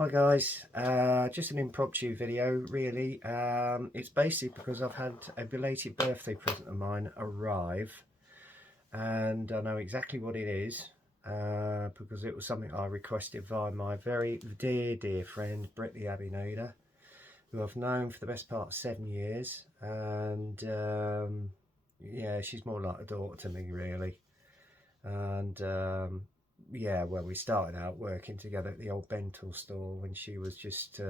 Hi guys, just an impromptu video really. It's basically because I've had a belated birthday present of mine arrive and I know exactly what it is because it was something I requested via my very dear friend Britt the Abinader, who I've known for the best part of 7 years, and yeah, she's more like a daughter to me really. And yeah, well, we started out working together at the old Bental store when she was just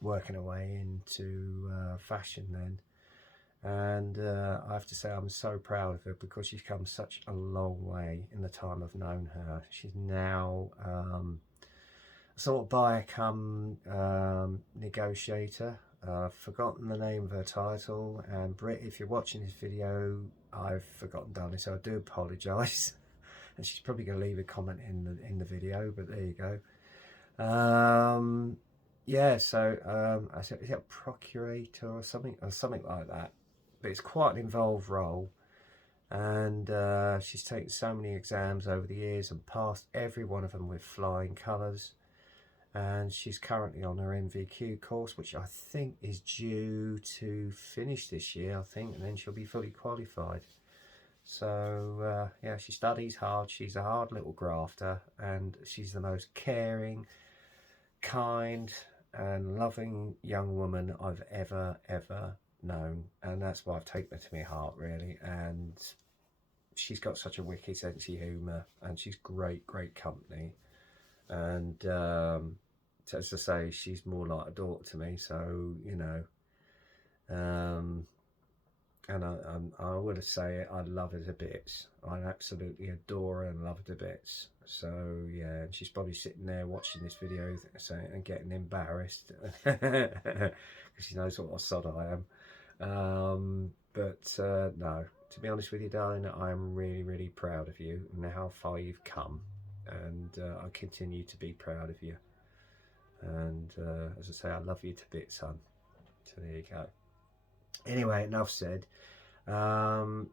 working her way into fashion then. And I have to say I'm so proud of her because she's come such a long way in the time I've known her. She's now sort of buyer come negotiator. I've forgotten the name of her title, and Britt, if you're watching this video, I've forgotten, darling, so I do apologise. And she's probably going to leave a comment in the video, but there you go. Yeah, so I said, is it a procurator or something like that? But it's quite an involved role, and she's taken so many exams over the years and passed every one of them with flying colours. And she's currently on her MVQ course, which I think is due to finish this year, I think, and then she'll be fully qualified. So yeah, she studies hard. She's a hard little grafter, and she's the most caring, kind and loving young woman I've ever known, and that's why I've taken her to my heart really. And she's got such a wicked sense of humour, and she's great company. And as I say, she's more like a daughter to me, so you know, and I would say it, I love her to bits. I absolutely adore her and love her to bits. So yeah, and she's probably sitting there watching this video and getting embarrassed because she knows what a sod I am. But no, to be honest with you, darling, I'm really proud of you and how far you've come, and I continue to be proud of you. And as I say, I love you to bits, son. So there you go. Anyway, enough said.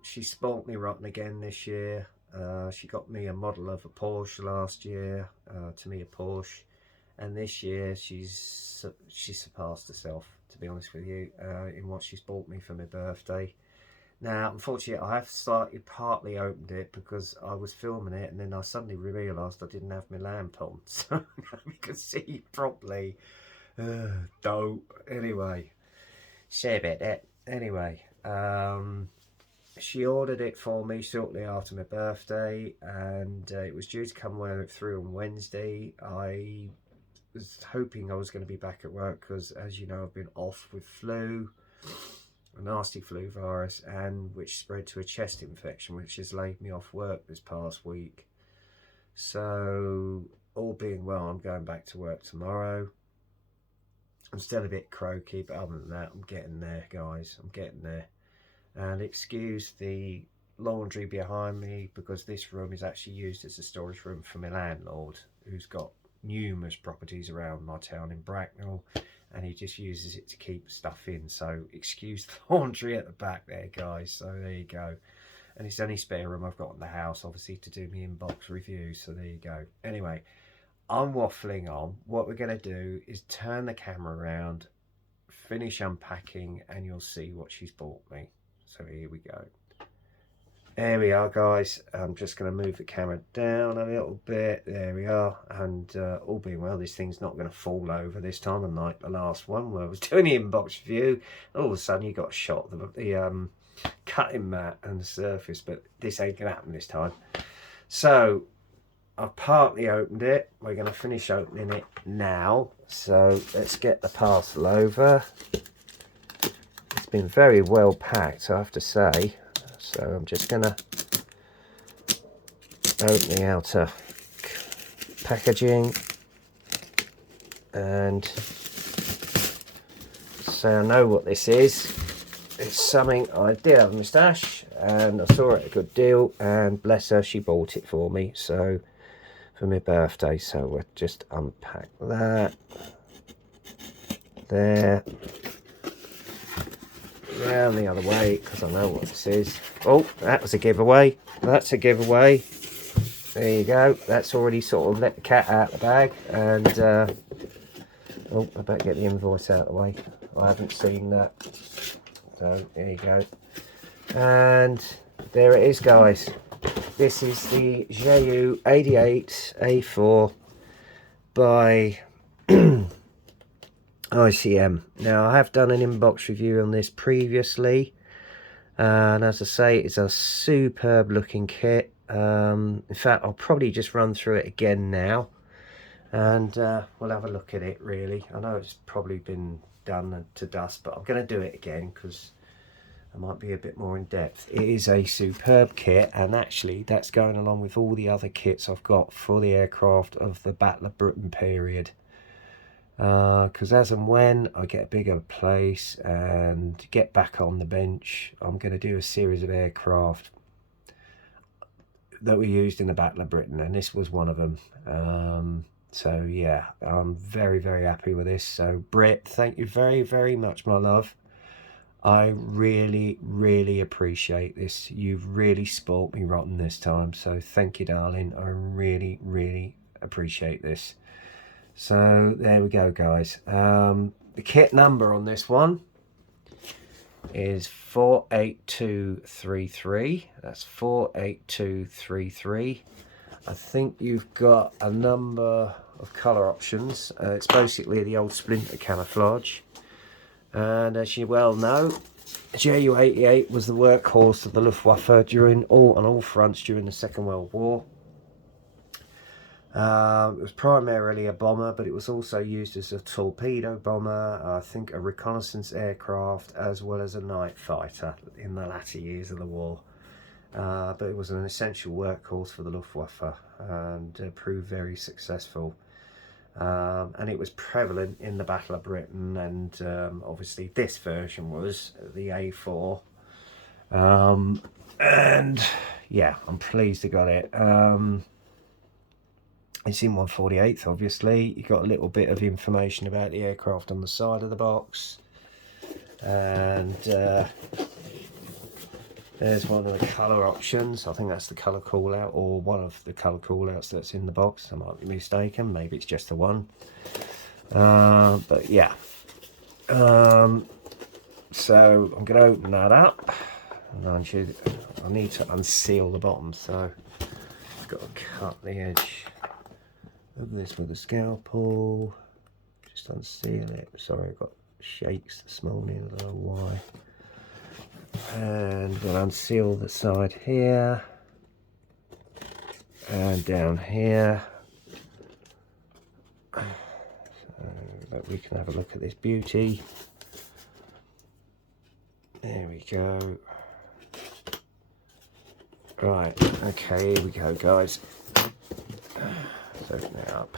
She spoilt me rotten again this year. She got me a model of a Porsche last year, to me a Porsche, and this year she's surpassed herself, to be honest with you, in what she's bought me for my birthday. Now, unfortunately, I have partly opened it because I was filming it, and then I suddenly realised I didn't have my lamp on, so we could see properly. Dope. Anyway, say about that. Anyway, she ordered it for me shortly after my birthday, and it was due to come through on Wednesday. I was hoping I was going to be back at work because, as you know, I've been off with flu, a nasty flu virus, and which spread to a chest infection, which has laid me off work this past week. So all being well, I'm going back to work tomorrow. I'm still a bit croaky, but other than that, I'm getting there, guys. I'm getting there. And excuse the laundry behind me, because this room is actually used as a storage room for my landlord, who's got numerous properties around my town in Bracknell, and he just uses it to keep stuff in. So excuse the laundry at the back there, guys. So there you go. And it's the only spare room I've got in the house, obviously, to do my inbox review. So there you go. Anyway, I'm waffling on. What we're going to do is turn the camera around, finish unpacking, and you'll see what she's bought me. So here we go. There we are, guys. I'm just going to move the camera down a little bit. There we are. And all being well, this thing's not going to fall over this time, unlike the last one where I was doing the inbox review. All of a sudden, you got a shot of the cutting mat and the surface, but this ain't going to happen this time. So I've partly opened it. We're going to finish opening it now. So let's get the parcel over. It's been very well packed, I have to say. So I'm just going to open the outer packaging and say I know what this is. It's something I did have a moustache and I saw it a good deal, and bless her, she bought it for me, so for my birthday. So we'll just unpack that there, round the other way, because I know what this is. Oh, that was a giveaway. That's a giveaway. there you go. That's already sort of let the cat out of the bag. And oh, I better get the invoice out of the way. I haven't seen that. So there you go. And there it is, guys. This is the JU 88A4 by ICM. Now, I have done an inbox review on this previously, and as I say, it's a superb looking kit. In fact, I'll probably just run through it again now, and we'll have a look at it. Really, I know it's probably been done to dust, but I'm going to do it again because I might be a bit more in depth. It is a superb kit, and actually that's going along with all the other kits I've got for the aircraft of the Battle of Britain period. Because as and when I get a bigger place and get back on the bench, I'm going to do a series of aircraft that were used in the Battle of Britain, and this was one of them. So yeah, I'm very, very happy with this. So Britt, thank you very, very much, my love. I really, really appreciate this. You've really spoilt me rotten this time. So thank you, darling. I really, really appreciate this. So there we go, guys. The kit number on this one is 48233. That's 48233. I think you've got a number of colour options. It's basically the old Splinter camouflage. And as you well know, Ju-88 was the workhorse of the Luftwaffe on all fronts during the Second World War. It was primarily a bomber, but it was also used as a torpedo bomber, I think a reconnaissance aircraft, as well as a night fighter in the latter years of the war. But it was an essential workhorse for the Luftwaffe and proved very successful. And it was prevalent in the Battle of Britain, and obviously this version was the A4. And yeah, I'm pleased I got it. It's in 1/48, obviously. You got a little bit of information about the aircraft on the side of the box, and there's one of the colour options. I think that's the colour call out, or one of the colour call outs that's in the box. I might be mistaken, maybe it's just the one. But yeah, so I'm going to open that up, and I need to unseal the bottom, so I've got to cut the edge of this with a scalpel, just unseal it. Sorry, I got shakes this morning, I don't know why. And we'll unseal the side here and down here, so that we can have a look at this beauty. There we go. Right, okay, here we go, guys. Let's open it up.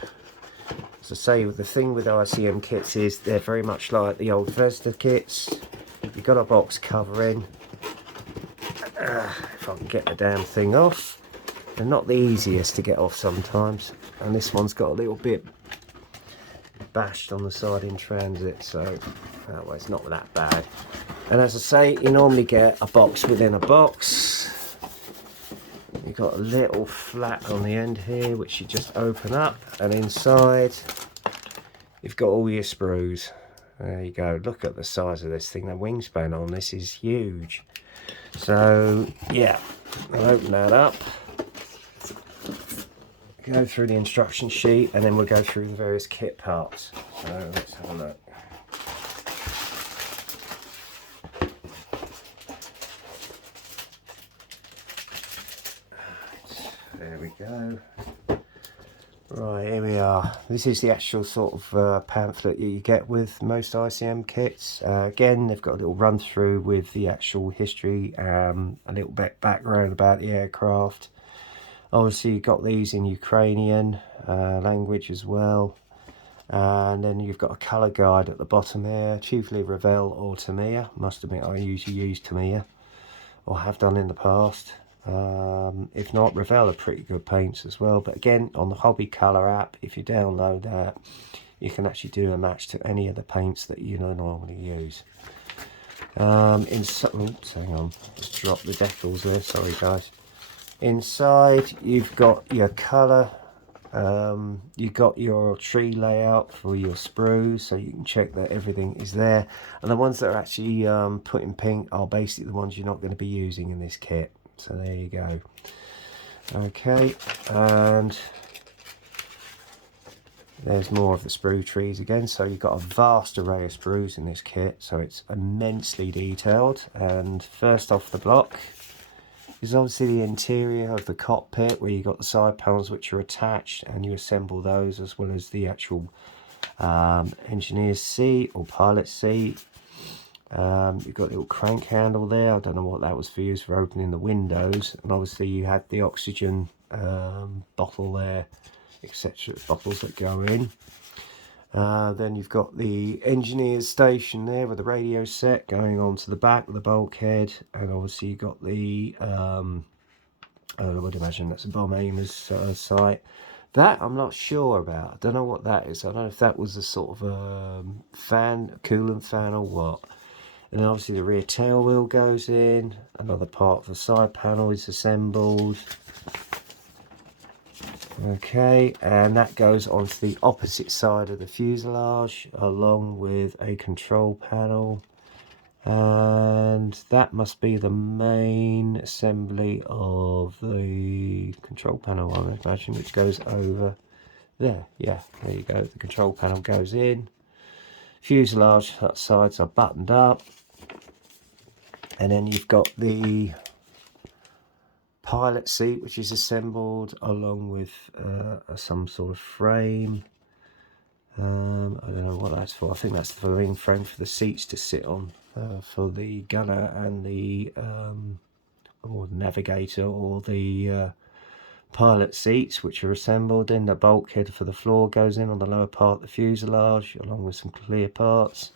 As I say, the thing with ICM kits is they're very much like the old Vesta kits. You've got a box covering. If I can get the damn thing off. They're not the easiest to get off sometimes. And this one's got a little bit bashed on the side in transit, so that way it's not that bad. And as I say, you normally get a box within a box. You've got a little flat on the end here, which you just open up, and inside you've got all your sprues. There you go. Look at the size of this thing. The wingspan on this is huge. So yeah, I'll open that up, go through the instruction sheet, and then we'll go through the various kit parts. So let's have a look. There we go. Right, here we are. This is the actual sort of pamphlet you get with most ICM kits. Again, they've got a little run through with the actual history, a little bit background about the aircraft. Obviously, you've got these in Ukrainian language as well. And then you've got a colour guide at the bottom here, chiefly Revell or Tamiya. Must admit, I usually use Tamiya, or have done in the past. If not, Revell are pretty good paints as well. But again, on the Hobby Colour app, if you download that, you can actually do a match to any of the paints that you normally use. Hang on, just drop the decals there. Sorry, guys. Inside you've got your colour, you've got your tree layout for your sprues, so you can check that everything is there. And the ones that are actually put in pink are basically the ones you're not going to be using in this kit. So there you go. Okay, and there's more of the sprue trees again. So you've got a vast array of sprues in this kit, so it's immensely detailed. And first off the block is obviously the interior of the cockpit, where you've got the side panels which are attached, and you assemble those, as well as the actual engineer's seat or pilot seat. You've got the little crank handle there. I don't know what that was for, use for opening the windows. And obviously you had the oxygen bottle there, etc. bottles that go in. Then you've got the engineer's station there with the radio set going on to the back of the bulkhead, and obviously you've got the I would imagine that's a bomb aimer's site. That I'm not sure about. I don't know what that is. I don't know if that was a sort of fan, coolant fan or what. And then obviously the rear tail wheel goes in. Another part of the side panel is assembled. Okay, and that goes onto the opposite side of the fuselage, along with a control panel. And that must be the main assembly of the control panel, I would imagine, which goes over there. Yeah, there you go. The control panel goes in. Fuselage sides are buttoned up. And then you've got the pilot seat, which is assembled along with some sort of frame. I don't know what that's for. I think that's the main frame for the seats to sit on for the gunner and the or the navigator or the pilot seats, which are assembled. Then the bulkhead for the floor goes in on the lower part of the fuselage, along with some clear parts.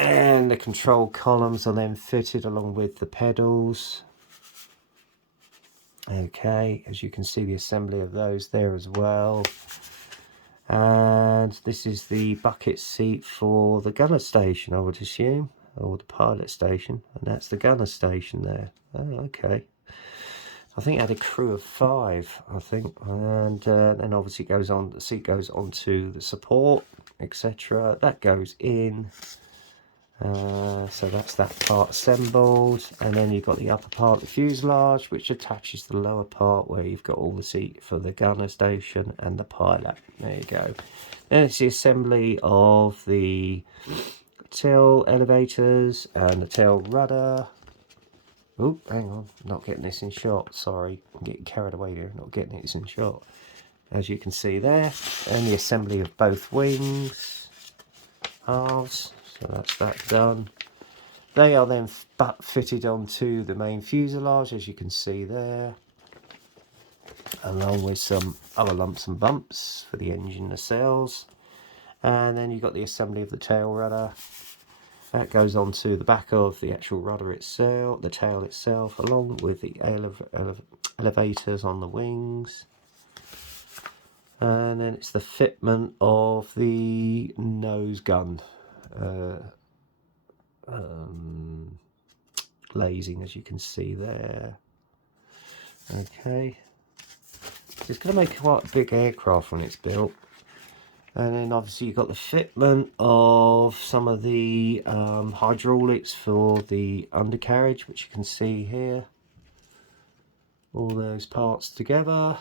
And the control columns are then fitted along with the pedals. Okay, as you can see, the assembly of those there as well. And this is the bucket seat for the gunner station, I would assume, or the pilot station, and that's the gunner station there. Oh, okay. I think it had a crew of 5, I think, and then obviously it goes on. The seat goes onto the support, etc. That goes in. So that's that part assembled, and then you've got the upper part of the fuselage, which attaches to the lower part, where you've got all the seat for the gunner station and the pilot. There you go. Then it's the assembly of the tail elevators and the tail rudder. Oh, hang on, not getting this in shot. Sorry, I'm getting carried away here, not getting this in shot. As you can see there, and the assembly of both wings, halves. So that's that done. They are then fitted onto the main fuselage, as you can see there, along with some other lumps and bumps for the engine nacelles. And then you've got the assembly of the tail rudder. That goes onto the back of the actual rudder itself, the tail itself, along with the elevators on the wings. And then it's the fitment of the nose gun glazing, as you can see there. Okay, it's going to make quite a big aircraft when it's built. And then obviously you've got the fitment of some of the hydraulics for the undercarriage, which you can see here, all those parts together.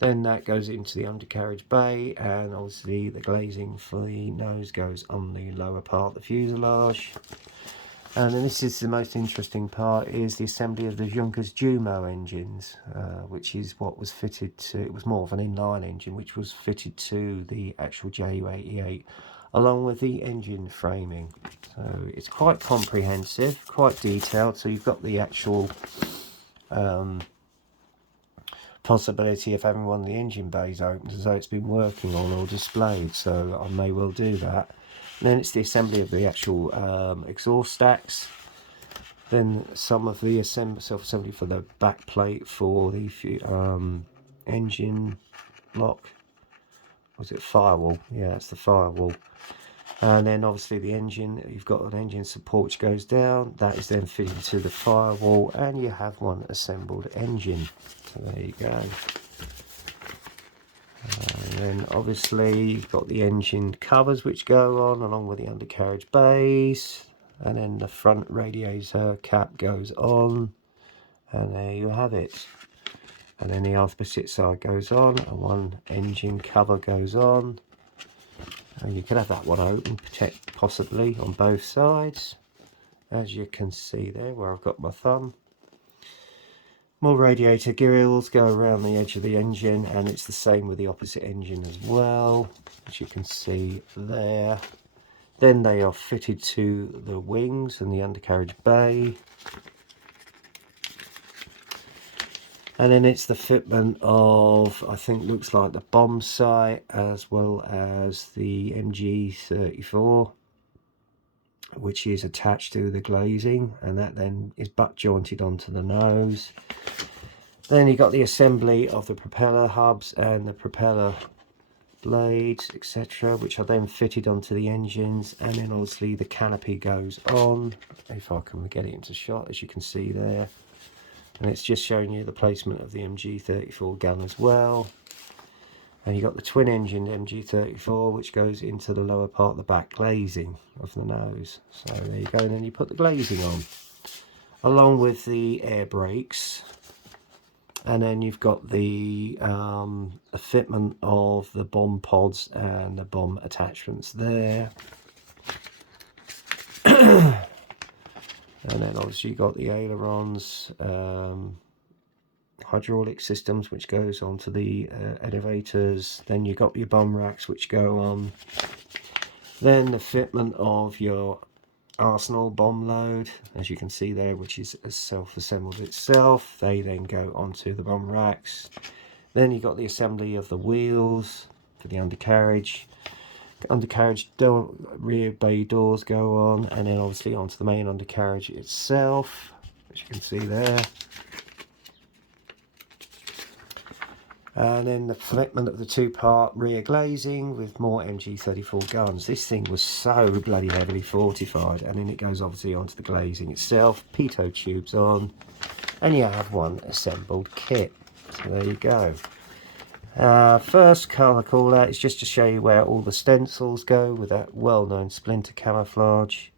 Then that goes into the undercarriage bay, and obviously the glazing for the nose goes on the lower part of the fuselage. And then this is the most interesting part, is the assembly of the Junkers Jumo engines, which is what was fitted to, it was more of an inline engine, which was fitted to the actual Ju-88, along with the engine framing. So it's quite comprehensive, quite detailed. So you've got the actual possibility of having one of the engine bays open as though it's been working on or displayed, so I may well do that. And then it's the assembly of the actual exhaust stacks, then some of the self-assembly for the back plate for the engine block. Was it firewall? Yeah, it's the firewall. And then obviously the engine, you've got an engine support which goes down. That is then fitted to the firewall, and you have one assembled engine. So there you go. And then obviously you've got the engine covers which go on along with the undercarriage bays. And then the front radiator cap goes on. And there you have it. And then the opposite side goes on, and one engine cover goes on. And you can have that one open, possibly on both sides, as you can see there where I've got my thumb. More radiator grills go around the edge of the engine, and it's the same with the opposite engine as well, as you can see there. Then they are fitted to the wings and the undercarriage bay. And then it's the fitment of, I think, looks like the bomb sight as well as the MG34, which is attached to the glazing, and that then is butt jointed onto the nose. Then you got the assembly of the propeller hubs and the propeller blades, etc., which are then fitted onto the engines. And then obviously the canopy goes on, if I can get it into shot, as you can see there. And it's just showing you the placement of the MG34 gun as well. And you've got the twin engined MG34, which goes into the lower part of the back glazing of the nose. So there you go, and then you put the glazing on along with the air brakes. And then you've got the fitment of the bomb pods and the bomb attachments there. And then obviously you've got the ailerons, hydraulic systems which goes onto the elevators. Then you've got your bomb racks which go on. Then the fitment of your arsenal bomb load, as you can see there, which is self-assembled itself. They then go onto the bomb racks. Then you've got the assembly of the wheels for the undercarriage. Undercarriage door, rear bay doors go on, and then obviously onto the main undercarriage itself, as you can see there. And then the fitment of the two-part rear glazing with more MG34 guns. This thing was so bloody heavily fortified, and then it goes obviously onto the glazing itself, pitot tubes on, and you have one assembled kit. So there you go. First colour call out is just to show you where all the stencils go with that well-known splinter camouflage.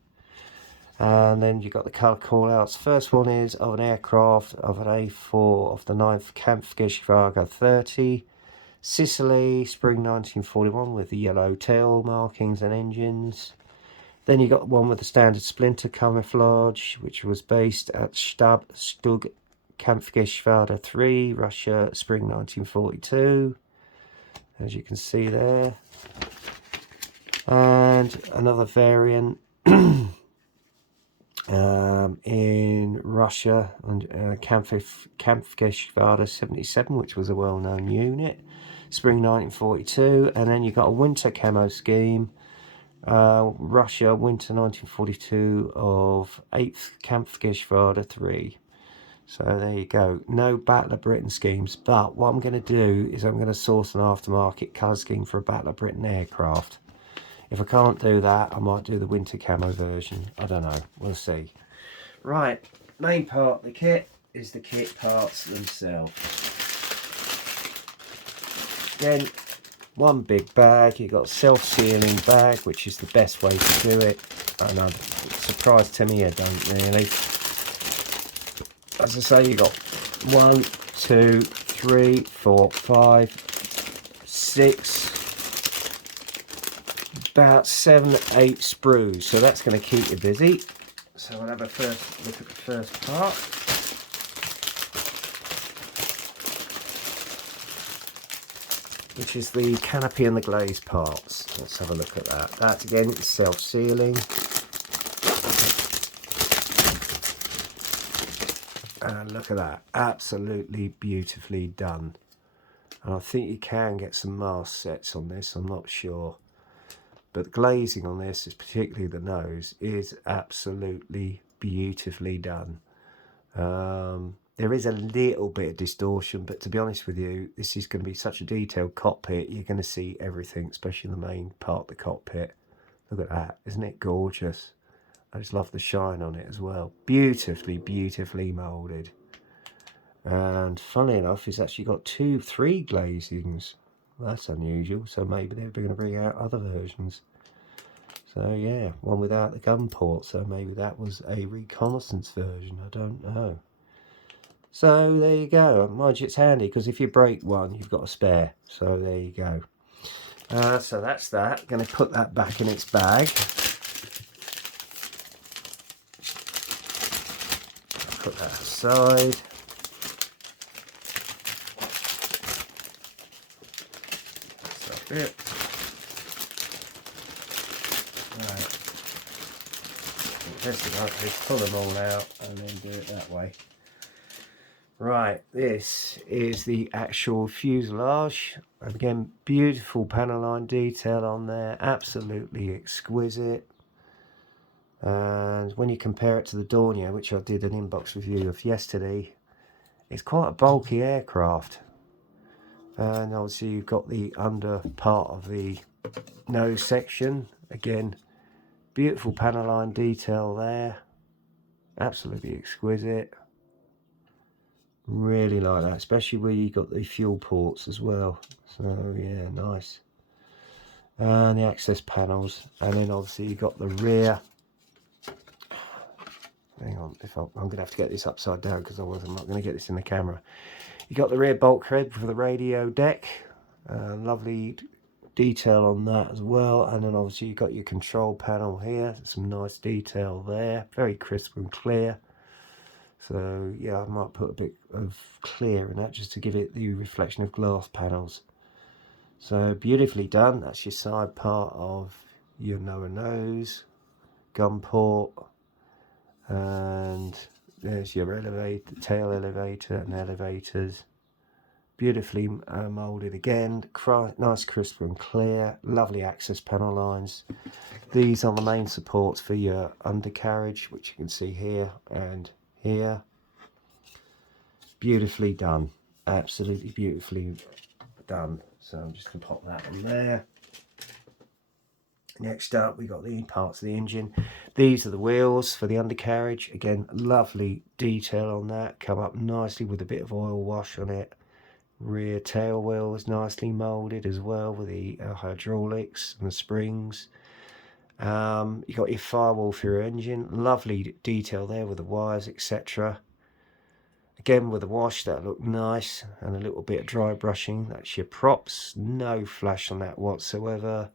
And then you've got the colour call outs. First one is of an aircraft of an A4 of the 9th Kampfgeschwader 30, Sicily, spring 1941, with the yellow tail markings and engines. Then you got one with the standard splinter camouflage, which was based at Stug Kampfgeschwader 3, Russia, spring 1942, as you can see there. And another variant in Russia, Kampfgeschwader 77, which was a well-known unit, spring 1942. And then you got a winter camo scheme, Russia, winter 1942, of 8th Kampfgeschwader 3. So there you go. No Battle of Britain schemes, but what I'm going to do is I'm going to source an aftermarket colour scheme for a Battle of Britain aircraft. If I can't do that, I might do the winter camo version. I don't know. We'll see. Right, main part of the kit is the kit parts themselves. Then, one big bag. You've got a self-sealing bag, which is the best way to do it. And I'm surprised to me I don't really. As I say, you got 1, 2, 3, 4, 5, 6, about 7, 8 sprues. So that's going to keep you busy. So we'll have a first look at the first part. Which is the canopy and the glaze parts. Let's have a look at that. That again is self-sealing. And look at that, absolutely beautifully done. And I think you can get some mask sets on this, I'm not sure. But the glazing on this, is particularly the nose, is absolutely beautifully done. There is a little bit of distortion, but to be honest with you, this is going to be such a detailed cockpit, you're going to see everything, especially the main part of the cockpit. Look at that, isn't it gorgeous? I just love the shine on it as well. Beautifully, beautifully moulded. And funnily enough, it's actually got three glazings. Well, that's unusual, so maybe they're going to bring out other versions. So yeah, one without the gun port, so maybe that was a reconnaissance version, I don't know. So there you go. Mind you, it's handy because if you break one, you've got a spare. So there you go. So that's that. Going to put that back in its bag. Put that aside. That's it. Right. Just pull them all out and then do it that way. Right, this is the actual fuselage. Again, beautiful panel line detail on there, absolutely exquisite. And when you compare it to the Dornier, which I did an inbox review of yesterday, it's quite a bulky aircraft. And obviously you've got the under part of the nose section. Again, beautiful panel line detail there, absolutely exquisite. Really like that, especially where you got the fuel ports as well. So yeah, nice. And the access panels, and then obviously you got the rear. Hang on, I'm going to have to get this upside down because otherwise I'm not going to get this in the camera. You got the rear bulkhead for the radio deck. Lovely detail on that as well. And then obviously you've got your control panel here. Some nice detail there. Very crisp and clear. So yeah, I might put a bit of clear in that just to give it the reflection of glass panels. So beautifully done. That's your side part of your lower nose, gun port, and there's your elevator, tail elevator and elevators. Beautifully moulded again, nice crisp and clear, lovely access panel lines. These are the main supports for your undercarriage, which you can see here and here. Beautifully done, absolutely beautifully done. So I'm just going to pop that on there. Next up, we got the parts of the engine. These are the wheels for the undercarriage. Again, lovely detail on that. Come up nicely with a bit of oil wash on it. Rear tail wheel is nicely moulded as well with the hydraulics and the springs. You got your firewall for your engine. Lovely detail there with the wires, etc. Again with the wash, that looked nice, and a little bit of dry brushing. That's your props. No flash on that whatsoever.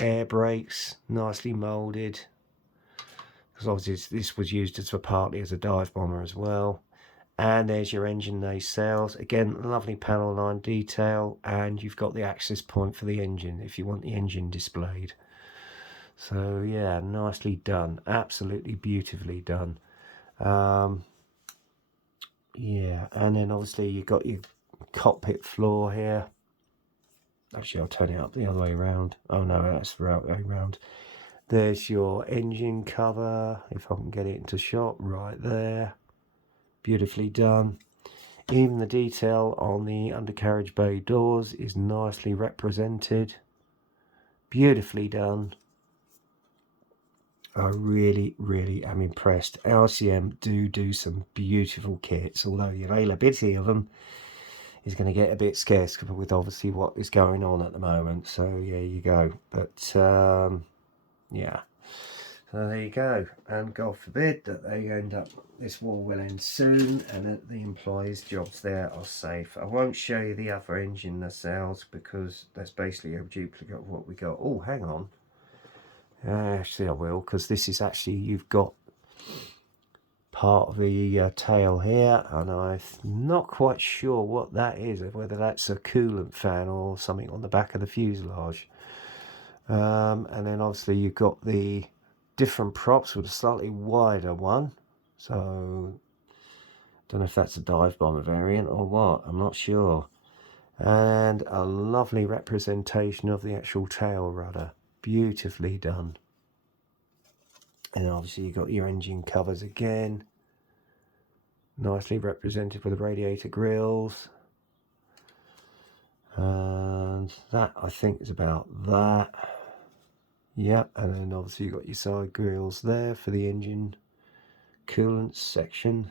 Air brakes, nicely moulded, because obviously this was used as partly as a dive bomber as well. And there's your engine nacelles. Again, lovely panel line detail, and you've got the access point for the engine if you want the engine displayed. So yeah, nicely done, absolutely beautifully done. Yeah, and then obviously you've got your cockpit floor here. Actually, I'll turn it up the other way around. Oh no, that's the right way around. There's your engine cover, if I can get it into shot, right there. Beautifully done. Even the detail on the undercarriage bay doors is nicely represented. Beautifully done. I really, really am impressed. LCM do some beautiful kits, although the availability of them is going to get a bit scarce with obviously what is going on at the moment. So yeah, you go. But yeah, so there you go. And God forbid that they end up, this war will end soon and that the employees' jobs there are safe. I won't show you the other engine nacelles because that's basically a duplicate of what we got. Oh, hang on. Actually I will, because this is actually, you've got part of the tail here, and I'm not quite sure what that is, whether that's a coolant fan or something on the back of the fuselage. And then obviously you've got the different props with a slightly wider one, so don't know if that's a dive bomber variant or what, I'm not sure. And a lovely representation of the actual tail rudder, beautifully done. And obviously you've got your engine covers again, nicely represented with the radiator grills. And that, I think, is about that. Yeah, and then obviously you've got your side grills there for the engine coolant section.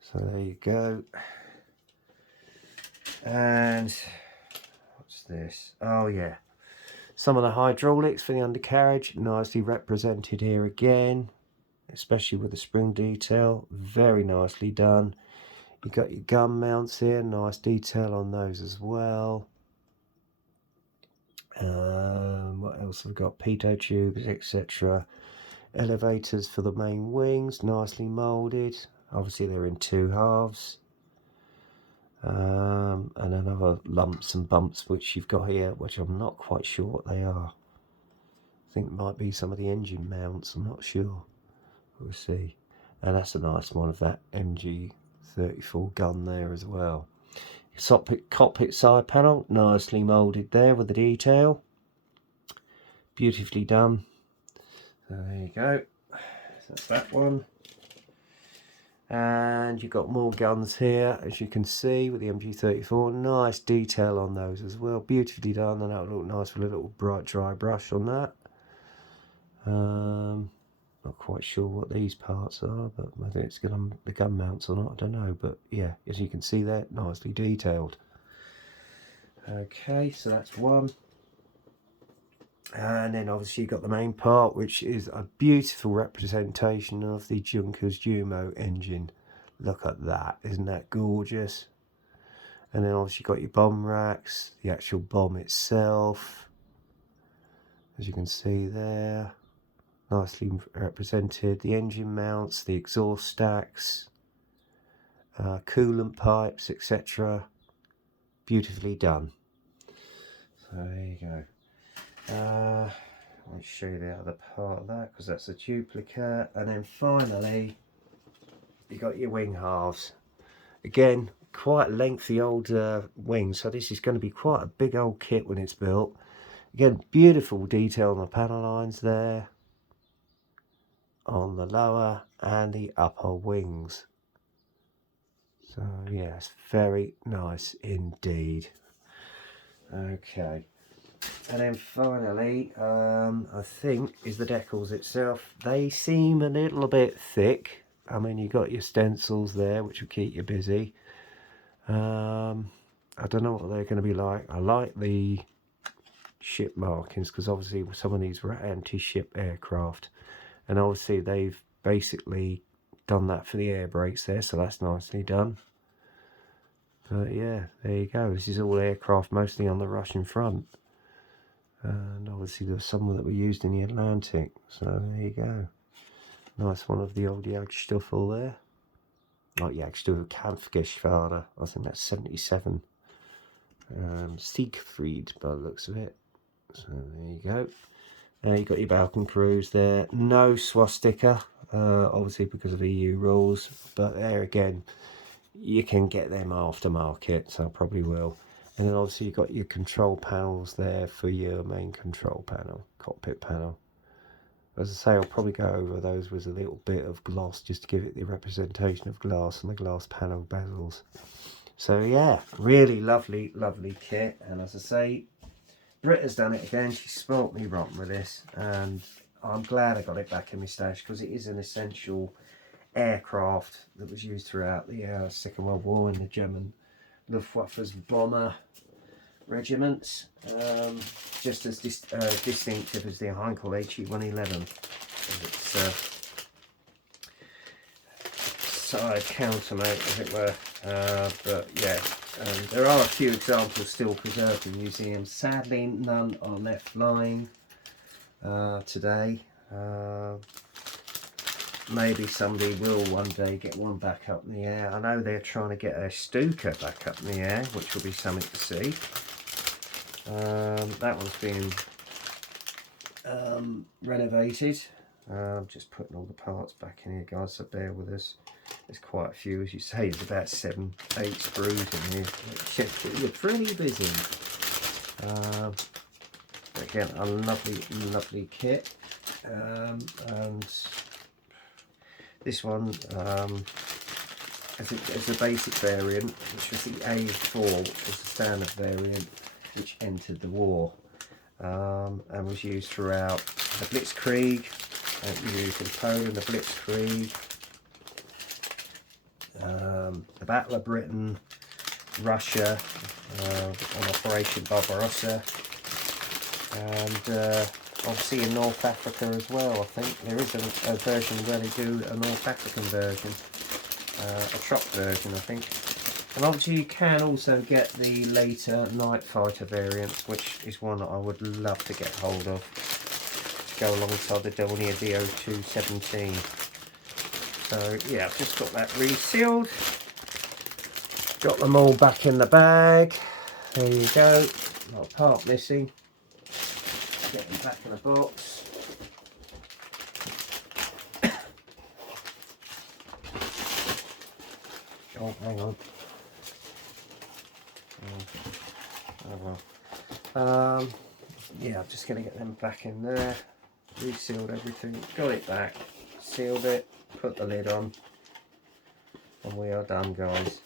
So there you go. And what's this? Oh yeah, some of the hydraulics for the undercarriage, nicely represented here again, especially with the spring detail, very nicely done. You've got your gun mounts here, nice detail on those as well. What else have we got? Pitot tubes, etc. Elevators for the main wings, nicely moulded. Obviously they're in 2 halves. And then other lumps and bumps which you've got here, which I'm not quite sure what they are. I think it might be some of the engine mounts, I'm not sure. We'll see. And that's a nice one of that MG34 gun there as well. Cockpit side panel, nicely moulded there with the detail. Beautifully done. So there you go. So that's that one. And you've got more guns here, as you can see, with the MG34. Nice detail on those as well. Beautifully done, and that'll look nice with a little bright dry brush on that. Not quite sure what these parts are, but whether it's the gun mounts or not, I don't know. But yeah, as you can see there, nicely detailed. Okay, so that's one. And then obviously you've got the main part, which is a beautiful representation of the Junkers Jumo engine. Look at that, isn't that gorgeous? And then obviously you've got your bomb racks, the actual bomb itself, as you can see there, nicely represented. The engine mounts, the exhaust stacks, coolant pipes, etc. Beautifully done. So there you go. Let me show you the other part of that, because that's a duplicate. And then finally you got your wing halves. Again, quite lengthy old wings, so this is going to be quite a big old kit when it's built. Again, beautiful detail on the panel lines there, on the lower and the upper wings. So yes, very nice indeed. Okay. And then finally, I think, is the decals itself. They seem a little bit thick. I mean, you've got your stencils there, which will keep you busy. I don't know what they're going to be like. I like the ship markings, because obviously some of these were anti-ship aircraft. And obviously they've basically done that for the air brakes there, so that's nicely done. But yeah, there you go. This is all aircraft, mostly on the Russian front. And obviously there was some that were used in the Atlantic, so there you go. Nice one of the old Jagdstoffel there. Not Jagdstoffel, Kampfgeschwader. I think that's 77. Siegfried by the looks of it. So there you go. Now you've got your Balkan crews there. No swastika, obviously because of EU rules, but there again, you can get them aftermarket, so I probably will. And then obviously you've got your control panels there for your main control panel, cockpit panel. As I say, I'll probably go over those with a little bit of gloss just to give it the representation of glass and the glass panel bezels. So yeah, really lovely, lovely kit. And as I say, Britt has done it again. She spoilt me rotten with this, and I'm glad I got it back in my stash, because it is an essential aircraft that was used throughout the Second World War in the German Luftwaffe's bomber regiments, just as distinctive as the Heinkel HE-111 as its side countermate, as it were. But yeah, there are a few examples still preserved in museums. Sadly, none are left lying today. Maybe somebody will one day get one back up in the air. I know they're trying to get a Stuka back up in the air, which will be something to see. That one's been renovated. I'm just putting all the parts back in here, guys, so bear with us. There's quite a few, as you say. There's about 7, 8 screws in here. You're pretty busy. Again, a lovely, lovely kit. And this one, as a basic variant, which was the A4, which was the standard variant, which entered the war. and was used throughout the Blitzkrieg, used in Poland, the Blitzkrieg, the Battle of Britain, Russia, on Operation Barbarossa, and obviously in North Africa as well. I think there is a version where they do a North African version, a truck version, I think. And obviously you can also get the later Night Fighter variants, which is one that I would love to get hold of to go alongside the Dornier DO217. So yeah, I've just got that resealed. Got them all back in the bag. There you go. Not a part missing. Get them back in the box. Oh, hang on. Oh well. Yeah, I'm just going to get them back in there. Resealed everything. Got it back. Sealed it. Put the lid on. And we are done, guys.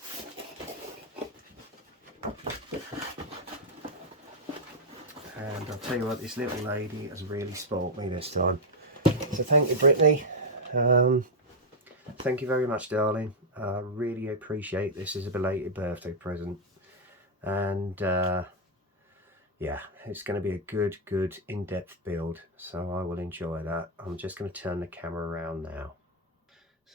And I'll tell you what, this little lady has really spoilt me this time. So thank you, Brittany. Thank you very much, darling. I really appreciate this as a belated birthday present. And yeah, it's going to be a good in-depth build. So I will enjoy that. I'm just going to turn the camera around now.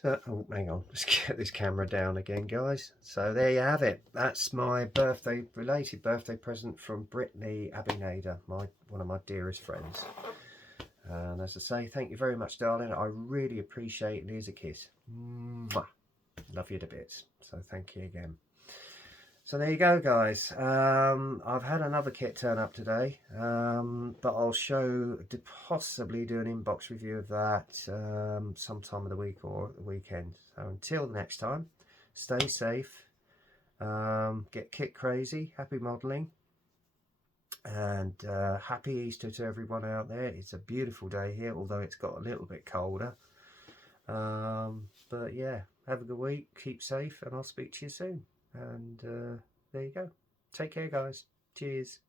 So, oh, hang on, let's get this camera down again, guys. So there you have it. That's my belated birthday present from Brittany Abinader, one of my dearest friends. And as I say, thank you very much, darling. I really appreciate it. Here's a kiss. Mwah. Love you to bits. So thank you again. So there you go, guys. I've had another kit turn up today, but I'll possibly do an inbox review of that sometime of the week or the weekend. So until next time, stay safe, get kit crazy, happy modelling, and happy Easter to everyone out there. It's a beautiful day here, although it's got a little bit colder. But yeah, have a good week, keep safe, and I'll speak to you soon. And there you go. Take care, guys. Cheers.